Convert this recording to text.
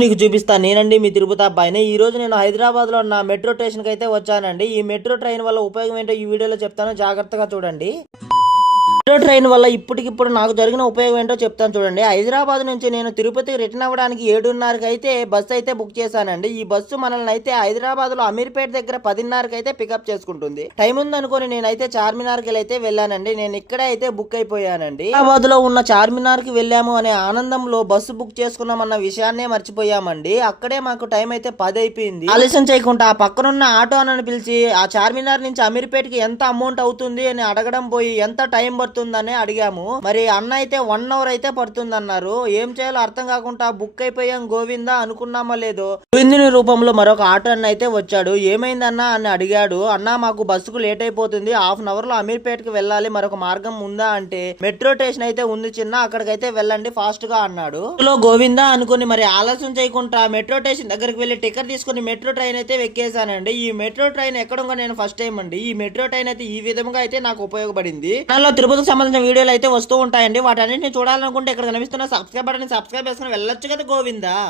నీకు చూపిస్తా. నేనండి మీ తిరుపతి అబ్బాయిని. ఈ రోజు నేను హైదరాబాద్ లో ఉన్న మెట్రో స్టేషన్ కి అయితే వచ్చానండి. ఈ మెట్రో ట్రైన్ వల్ల ఉపయోగం ఏంటో ఈ వీడియోలో చెప్తాను, జాగ్రత్తగా చూడండి. మెట్రో ట్రైన్ వల్ల ఇప్పటికిప్పుడు నాకు జరిగిన ఉపయోగం ఏంటో చెప్తాను చూడండి. హైదరాబాద్ నుంచి నేను తిరుపతికి రిటర్న్ అవ్వడానికి 7:30కి అయితే బస్సు అయితే బుక్ చేశానండి. ఈ బస్సు మనల్ని అయితే హైదరాబాద్ లో అమీర్పేట దగ్గర 10:30కి అయితే పికప్ చేసుకుంటుంది. టైం ఉందనుకొని నేనైతే చార్మినార్ కి అయితే వెళ్ళానండి. నేను ఇక్కడే అయితే బుక్ అయిపోయానండి. హైదరాబాద్ లో ఉన్న చార్మినార్ కి వెళ్ళాము అనే ఆనందంలో బస్సు బుక్ చేసుకున్నామన్న విషయాన్నే మర్చిపోయామండి. అక్కడే మాకు టైం అయితే 10 అయిపోయింది. ఆలస్యం చేయకుండా ఆ పక్కనున్న ఆటో అని పిలిచి ఆ చార్మినార్ నుంచి అమీర్పేటకి ఎంత అమౌంట్ అవుతుంది అని అడగడం పోయి ఎంత టైం పడుతుందని అడిగాము. మరి అన్న అయితే 1 అవర్ అయితే పడుతుంది అన్నారు. ఏం చేయాలో అర్థం కాకుండా బుక్ అయిపోయాం గోవిందా అనుకున్నామో లేదో గోవిందుని రూపంలో మరొక ఆటో అన్న అయితే వచ్చాడు. ఏమైందన్నా అని అడిగాడు. అన్న మాకు బస్సుకు లేట్ అయిపోతుంది, 1/2 అవర్ లో అమీర్పేటకి వెళ్ళాలి, మరొక మార్గం ఉందా అంటే మెట్రో స్టేషన్ అయితే ఉంది చిన్న, అక్కడికైతే వెళ్ళండి ఫాస్ట్ గా అన్నాడు. గోవిందా అనుకుని మరి ఆలస్యం చేయకుండా మెట్రో స్టేషన్ దగ్గరికి వెళ్లి టికెట్ తీసుకుని మెట్రో ట్రైన్ అయితే ఎక్కేసానండి. ఈ మెట్రో ట్రైన్ ఎక్కడంగా నేను ఫస్ట్ టైం అండి. ఈ మెట్రో ట్రైన్ అయితే ఈ విధంగా అయితే నాకు ఉపయోగపడింది. దానిలో తిరుపతికి సంబంధించిన వీడియోలు అయితే వస్తూ ఉంటాయండి. వాటన్నింటిని చూడాలనుకుంటే ఇక్కడ కనిపిస్తున్న సబ్స్క్రైబ్ బటన్ సబ్స్క్రైబ్ చేసుకుని వెళ్ళొచ్చు కదా గోవిందా.